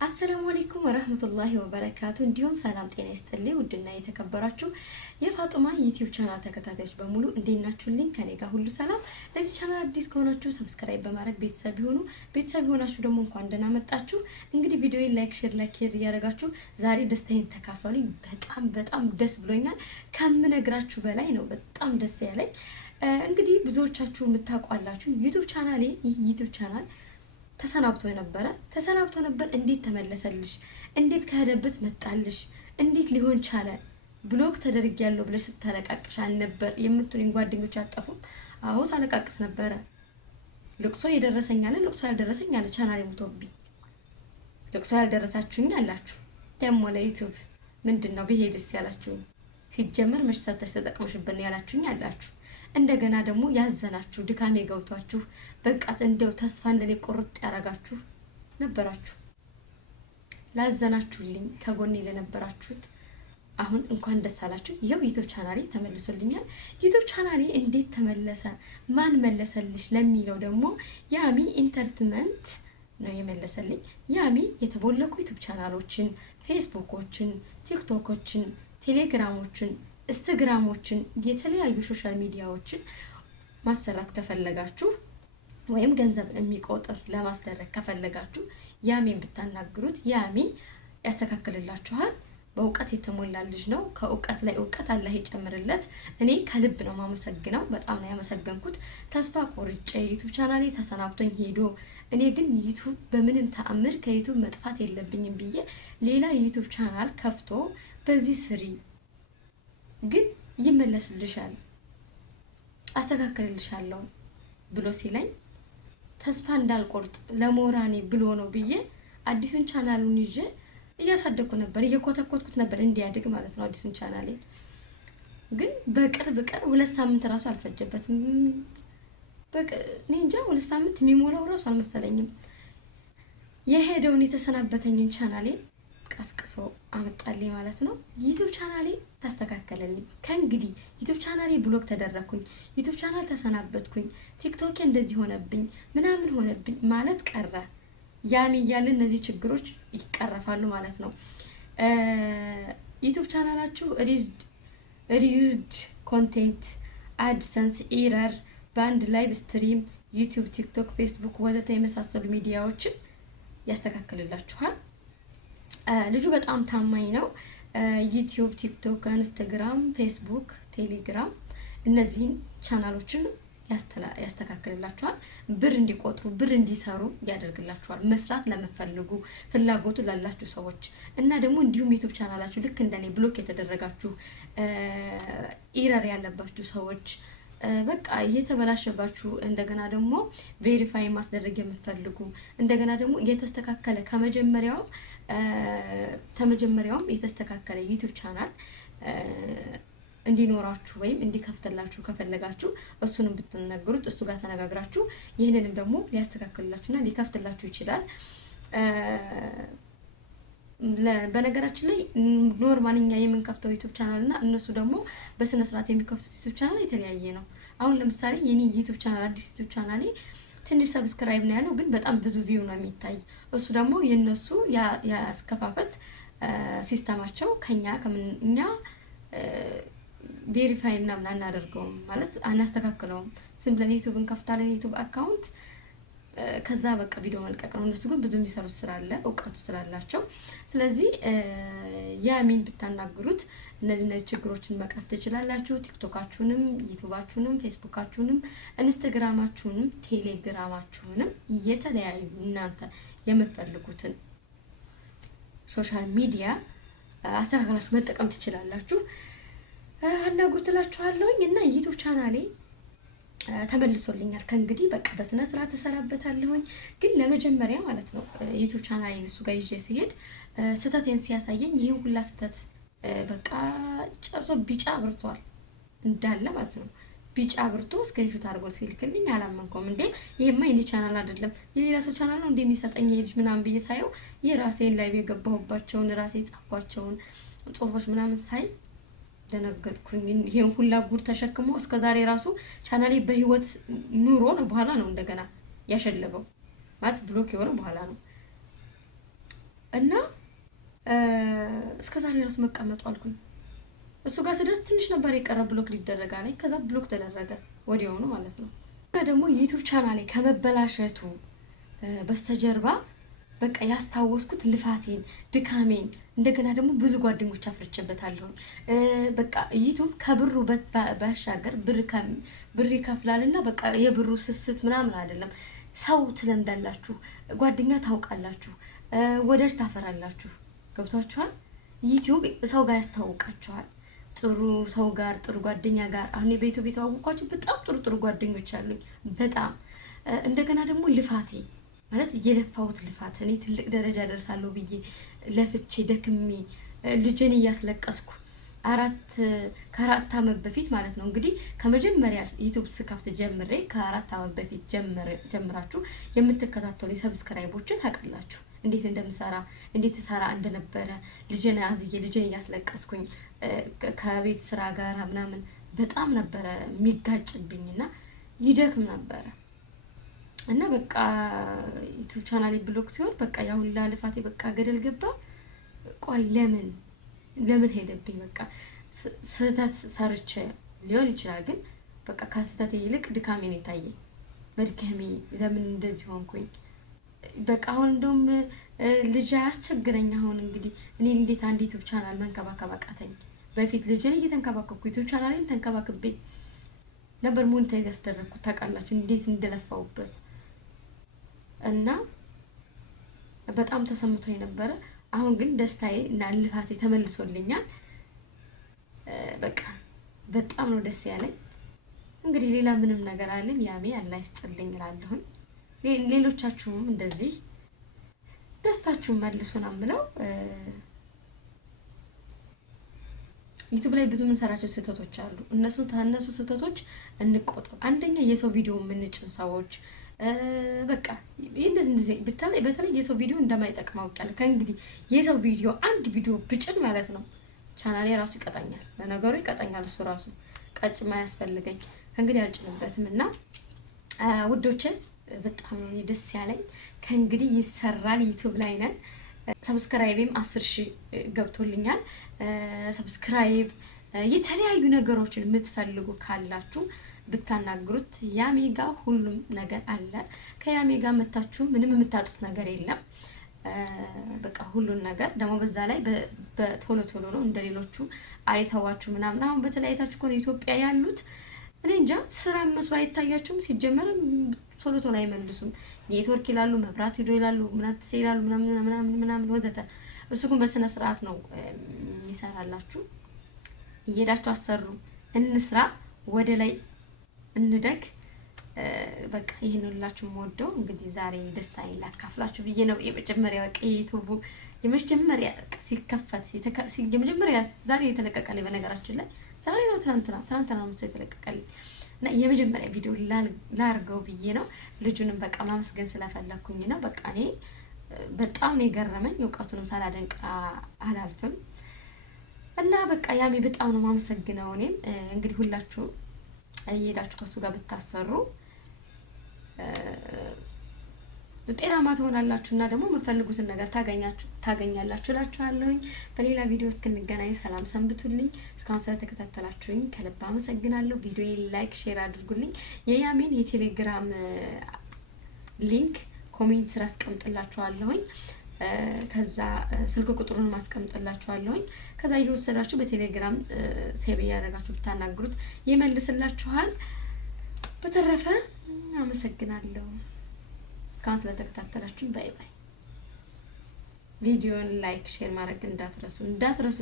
አሰላሙ አለይኩም ወራህመቱላሂ ወበረካቱ። እንዲሁም ሰላም ጤና ይስጥልኝ ውድና የተከበራችሁ የፋጡማ ዩቲዩብ ቻናል ተከታታዮች በሙሉ እንዴት ናችሁልኝ? ከኔ ጋር ሁሉ ሰላም። ለዚህ ቻናል አዲስ ከሆናችሁ ሰብስክራይብ በማድረግ ቤተሰብ ይሁኑ። ቤተሰብ ሆናችሁ ደግሞ እንኳን ደህና መጣችሁ። እንግዲህ ቪዲዮዬን ላይክ ሼር እያደረጋችሁ ዛሬ ደስታዬን ተካፈሉኝ። በጣም ደስ ብሎኛል። ከምነግራችሁ በላይ ነው በጣም ደስ ያለኝ። እንግዲህ ብዙዎቻችሁ የምታውቋላችሁ ዩቲዩብ ቻናሌ ይህ ዩቲዩብ ቻናል ተሰናብቶ ነበር። እንዴት ተመለሰልሽ? እንዴት ከሄደበት መጣልሽ? እንዴት ሊሆን ቻለ? ብሎክ ተደርጊያለሁ ብለሽ ስታለቃቅሽ አልነበር የምትሉኝ ጓደኞች አጠፉም? አዎ ሳለቃቅስ ነበረ። ልቅሶ የደረሰኝ አለ፣ ልቅሶ ያልደረሰኝ አለ። ቻናሌ ሞቶብኝ ልቅሶ ያልደረሳችሁኝ አላችሁ። ደግሞ ለዩቲዩብ ምንድነው ብሄድስ ያላችሁ፣ ሲጀመር መች ሰርተሽ ተጠቅመሽብን ያላችሁኝ አላችሁ። እንደገና ደግሞ ያዘናችሁ ድካሜ ገብቷችሁ በቃ እንደው ተስፋ እንደኔ ቁርጥ ያረጋችሁ ነበራችሁ። ላዘናችሁልኝ ከጎኔ ለነበራችሁት አሁን እንኳን ደስ አላችሁ። ይሄው ዩቲዩብ ቻናሌ ተመልሶልኛል። ዩቲዩብ ቻናሌ እንዴት ተመለሰ? ማን መለሰልሽ ለሚለው ደግሞ ያሚ ኢንተርቴንመንት ነው የመለሰልኝ። ያሚ የተቦለኩ ዩቲዩብ ቻናሎችን፣ ፌስቡኮችን፣ ቲክቶኮችን፣ ቴሌግራሞችን፣ ኢንስታግራሞችን የተለያዩ ሶሻል ሚዲያዎችን ማሰራት ከፈለጋችሁ ወይም ገንዘብ የሚቆጥር ለማስደረግ ከፈለጋችሁ ያሚን ብታናግሩት ያሚ ያስተካክልላችኋል። በእውቀት የተሞላ ልጅ ነው። ከእውቀት ላይ እውቀት አላህ ይጨምርለት። እኔ ከልብ ነው ማመሰግነው። በጣም ነው ያመሰገንኩት። ተስፋ ቆርጬ ዩቲዩብ ቻናሌ ተሰናብቶኝ ሄዶ እኔ ግን ዩቲዩብ በምንም ተአምር ከዩቲዩብ መጥፋት የለብኝም ብዬ ሌላ ዩቲዩብ ቻናል ከፍቶ በዚህ ስሪ ግን ይመለስልሻል አስተካክልልሻለሁ ብሎ ሲለኝ ተስፋ እንዳልቆርጥ ለሞራኔ ብሎ ነው ብዬ አዲሱን ቻናሉን ይዤ እያሳደኩ ነበር፣ እየኮተኮትኩት ነበር እንዲያድግ ማለት ነው። አዲሱን ቻናሌ ግን በቅርብ ቀን 2 ሳምንት ራሱ አልፈጀበትም። እኔ እንጃ 2 ሳምንት የሚሞላው ራሱ አልመሰለኝም። የሄደውን የተሰናበተኝን ቻናሌ ቀስቅሶ አመጣልኝ ማለት ነው። ዩቲዩብ ቻናሌ ተስተካከለልኝ። ከእንግዲህ ዩቲዩብ ቻናሌ ብሎክ ተደረኩኝ፣ ዩቲዩብ ቻናል ተሰናበትኩኝ፣ ቲክቶክ እንደዚህ ሆነብኝ ምናምን ሆነብኝ ማለት ቀረ። ያሚ እያለ እነዚህ ችግሮች ይቀረፋሉ ማለት ነው። ዩቲዩብ ቻናላችሁ ሪዩዝድ ኮንቴንት፣ አድሰንስ፣ ኢረር፣ ባንድ፣ ላይቭ ስትሪም፣ ዩቲዩብ፣ ቲክቶክ፣ ፌስቡክ ወዘተ የመሳሰሉ ሚዲያዎችን ያስተካክልላችኋል። ልጁ በጣም ታማኝ ነው። ዩቲዩብ፣ ቲክቶክ፣ ኢንስታግራም፣ ፌስቡክ፣ ቴሌግራም እነዚህን ቻናሎችን ያስተካክልላችኋል። ብር እንዲቆጥሩ ብር እንዲሰሩ ያደርግላችኋል። መስራት ለምትፈልጉ ፍላጎቱ ላላችሁ ሰዎች እና ደግሞ እንዲሁም ዩቲዩብ ቻናላችሁ ልክ እንደኔ ብሎክ የተደረጋችሁ ኢረር ያለባችሁ ሰዎች በቃ እየተበላሸባችሁ እንደገና ደግሞ ቬሪፋይ ማስደረግ የምትፈልጉ እንደገና ደግሞ እየተስተካከለ ከመጀመሪያውም የተስተካከለ ዩቲዩብ ቻናል እንዲኖራችሁ ወይም እንዲከፍትላችሁ ከፈለጋችሁ እሱንም ብትነግሩት እሱ ጋር ተነጋግራችሁ ይህንንም ደግሞ ሊያስተካክልላችሁና ሊከፍትላችሁ ይችላል። በነገራችን ላይ ኖርማልኛ የምንከፍተው ዩቲዩብ ቻናል እና እነሱ ደግሞ በስነ ስርዓት የሚከፍቱት ዩቲዩብ ቻናል የተለያየ ነው። አሁን ለምሳሌ የኔ ዩቲዩብ ቻናል አዲስ ዩቲዩብ ቻናሌ ትንሽ ሰብስክራይብ ነው ያለው፣ ግን በጣም ብዙ ቪው ነው የሚታይ። እሱ ደግሞ የነሱ ያስከፋፈት ሲስተማቸው እኛ ቬሪፋይ ምናምን አናደርገውም ማለት አናስተካክለውም። ዝም ብለን ዩቲዩብ እንከፍታለን፣ ዩቲዩብ አካውንት ከዛ በቃ ቪዲዮ መልቀቅ ነው። እነሱ ግን ብዙ የሚሰሩት ስራ አለ እውቀቱ ስላላቸው። ስለዚህ ያሚን ብታናግሩት እነዚህ ችግሮችን መቅረፍ ትችላላችሁ። ቲክቶካችሁንም፣ ዩቲዩባችሁንም፣ ፌስቡካችሁንም፣ ኢንስታግራማችሁንም፣ ቴሌግራማችሁንም የተለያዩ እናንተ የምትፈልጉትን ሶሻል ሚዲያ አስተካክላችሁ መጠቀም ትችላላችሁ። አናግሩትላችኋለሁኝ እና ዩቲዩብ ቻናሌ ተመልሶልኛል። ከእንግዲህ በቃ በስነ ስርዓት ተሰራበታለሁኝ። ግን ለመጀመሪያ ማለት ነው ዩቲዩብ ቻናሌን እሱ ጋር ይዤ ሲሄድ ስህተቴን ሲያሳየኝ ይሄን ሁላ ስህተት በቃ ጨርሶ ቢጫ አብርቷል እንዳለ ማለት ነው። ቢጫ አብርቶ ስክሪንሾት አድርጎ ሲልክልኝ አላመንኩም። እንዴ ይሄማ የኔ ቻናል አይደለም የሌላ ሰው ቻናል ነው እንደሚሰጠኝ ይሄ ልጅ ምናምን ብዬ ሳየው የራሴን ላይቭ የገባሁባቸውን ራሴ የጻፍኳቸውን ጽሁፎች ምናምን ሳይ ደነገጥኩኝ። ይሄን ሁላ ጉድ ተሸክሞ እስከዛሬ ራሱ ቻናሌ በህይወት ኑሮ ነው በኋላ ነው እንደገና ያሸለበው ማለት ብሎክ የሆነ በኋላ ነው። እና እስከ ዛሬ ራሱ መቀመጡ አልኩኝ። እሱ ጋር ስደርስ ትንሽ ነበር የቀረ ብሎክ ሊደረግ አለኝ። ከዛ ብሎክ ተደረገ ወዲያውኑ ማለት ነው። እና ደግሞ ዩቲዩብ ቻናሌ ከመበላሸቱ በስተጀርባ በቃ ያስታወስኩት ልፋቴን፣ ድካሜን እንደገና ደግሞ ብዙ ጓደኞች አፍርቼበታለሁ። በቃ ዩቲዩብ ከብሩ ባሻገር ብር ይከፍላልና በቃ የብሩ ስስት ምናምን አይደለም። ሰው ትለምዳላችሁ፣ ጓደኛ ታውቃላችሁ፣ ወዳጅ ታፈራላችሁ። ገብቷችኋል? ዩቲዩብ ሰው ጋር ያስተዋውቃችኋል። ጥሩ ሰው ጋር ጥሩ ጓደኛ ጋር አሁን ቤቱ አወቅኳቸው። በጣም ጥሩ ጓደኞች አሉኝ። በጣም እንደገና ደግሞ ልፋቴ ማለት የለፋሁት ልፋት እኔ ትልቅ ደረጃ ደርሳለሁ ብዬ ለፍቼ ደክሜ ልጄን እያስለቀስኩ ከ4 ዓመት በፊት ማለት ነው እንግዲህ ከመጀመሪያ ዩቲዩብ ስከፍት ጀምሬ ከ4 ዓመት በፊት ጀምራችሁ የምትከታተሉ ሰብስክራይቦች ታውቃላችሁ እንዴት እንደምሰራ እንዴት ሰራ እንደነበረ ልጄን አዝዬ ልጄን እያስለቀስኩኝ ከቤት ስራ ጋር ምናምን በጣም ነበረ የሚጋጭብኝና ይደክም ነበረ። እና በቃ ዩቲዩብ ቻናሌ ብሎክ ሲሆን በቃ ያው ሁላ ልፋቴ በቃ ገደል ገባ። ቆይ ለምን ሄደብኝ? በቃ ስህተት ሰርቼ ሊሆን ይችላል፣ ግን በቃ ከስህተት ይልቅ ድካሜ ነው የታየኝ። መድከሜ ለምን እንደዚህ ሆንኩኝ? በቃ አሁን እንደውም ልጅ አያስቸግረኝ። አሁን እንግዲህ እኔ እንዴት አንድ ዩቲዩብ ቻናል መንከባከብ አቃተኝ? በፊት ልጅን እየተንከባከብኩ ዩቲዩብ ቻናሌን ተንከባክቤ ነበር ሞኔታይዝ ያስደረግኩት። ታውቃላችሁ እንዴት እንደለፋውበት እና በጣም ተሰምቶኝ ነበረ። አሁን ግን ደስታዬ እና ልፋቴ ተመልሶልኛል። በቃ በጣም ነው ደስ ያለኝ። እንግዲህ ሌላ ምንም ነገር አለም ያሜ አላህ ይስጥልኝ እላለሁኝ። ሌሎቻችሁም እንደዚህ ደስታችሁን መልሱን አምለው። ዩቲዩብ ላይ ብዙ የምንሰራቸው ስህተቶች አሉ። እነሱ ስህተቶች እንቆጠብ። አንደኛ የሰው ቪዲዮ የምንጭን ሰዎች በቃ እንደዚህ በተለይ የሰው ቪዲዮ እንደማይጠቅም አውቃለሁ። ከእንግዲህ የሰው ቪዲዮ አንድ ቪዲዮ ብጭን ማለት ነው ቻናሌ ራሱ ይቀጣኛል። ለነገሩ ይቀጣኛል እሱ ራሱ ቀጭ ማያስፈልገኝ ከእንግዲህ አልጭንበትም። እና ውዶቼ በጣም ነው ደስ ያለኝ። ከእንግዲህ ይሰራል። ዩቲዩብ ላይ ነን። ሰብስክራይቤም 10,000 ገብቶልኛል። ሰብስክራይብ የተለያዩ ነገሮችን የምትፈልጉ ካላችሁ ብታናግሩት ያሜጋ ሁሉም ነገር አለ። ከያሜጋ መታችሁ ምንም የምታጡት ነገር የለም። በቃ ሁሉን ነገር ደግሞ በዛ ላይ በቶሎ ነው እንደሌሎቹ አይተዋችሁ ምናምን። አሁን በተለያይታችሁ ኮን ኢትዮጵያ ያሉት እኔ እንጃ ስራ መስሎ አይታያችሁም። ሲጀመርም ቶሎ አይመልሱም። ኔትወርክ ይላሉ፣ መብራት ሄዶ ይላሉ፣ ምናምን ይላሉ ምናምን ወዘተ። እሱ ግን በስነ ስርዓት ነው የሚሰራላችሁ። እየሄዳችሁ አሰሩ፣ እንስራ፣ ወደ ላይ እንደግ። በቃ ይሄን ሁላችሁ የምወደው እንግዲህ ዛሬ ደስታዬን ላካፍላችሁ ብዬ ነው። የመጀመሪያ በቃ ዩቲዩብ የመጀመሪያ ሲከፈት የመጀመሪያ ዛሬ የተለቀቀልኝ በነገራችን ላይ ዛሬ ነው ትናንትና መሰለኝ የተለቀቀልኝ እና የመጀመሪያ ቪዲዮ ላርገው ብዬ ነው። ልጁንም በቃ ማመስገን ስለፈለኩኝ ነው። በቃ እኔ በጣም ነው የገረመኝ። እውቀቱንም ሳላደንቅ አላልፍም። እና በቃ ያሜ በጣም ነው ማመሰግነው። እኔም እንግዲህ ሁላችሁም እየሄዳችሁ ከሱ ጋር ብታሰሩ ጤናማ ትሆናላችሁ እና ደግሞ የምትፈልጉትን ነገር ታገኛላችሁ እላችኋለሁኝ። በሌላ ቪዲዮ እስክንገናኝ ሰላም ሰንብቱልኝ። እስካሁን ስለተከታተላችሁኝ ከልብ አመሰግናለሁ። ቪዲዮ ላይክ፣ ሼር አድርጉልኝ። የያሜን የቴሌግራም ሊንክ ኮሜንት ስራ አስቀምጥላችኋለሁኝ። ከዛ ስልክ ቁጥሩን ማስቀምጥላችኋለሁኝ። ከዛ እየወሰዳችሁ በቴሌግራም ሴቭ ያደረጋችሁ ብታናግሩት ይመልስላችኋል። በተረፈ አመሰግናለሁ እስካሁን ስለተከታተላችሁ። ባይ ባይ። ቪዲዮን ላይክ ሼር ማድረግ እንዳትረሱ።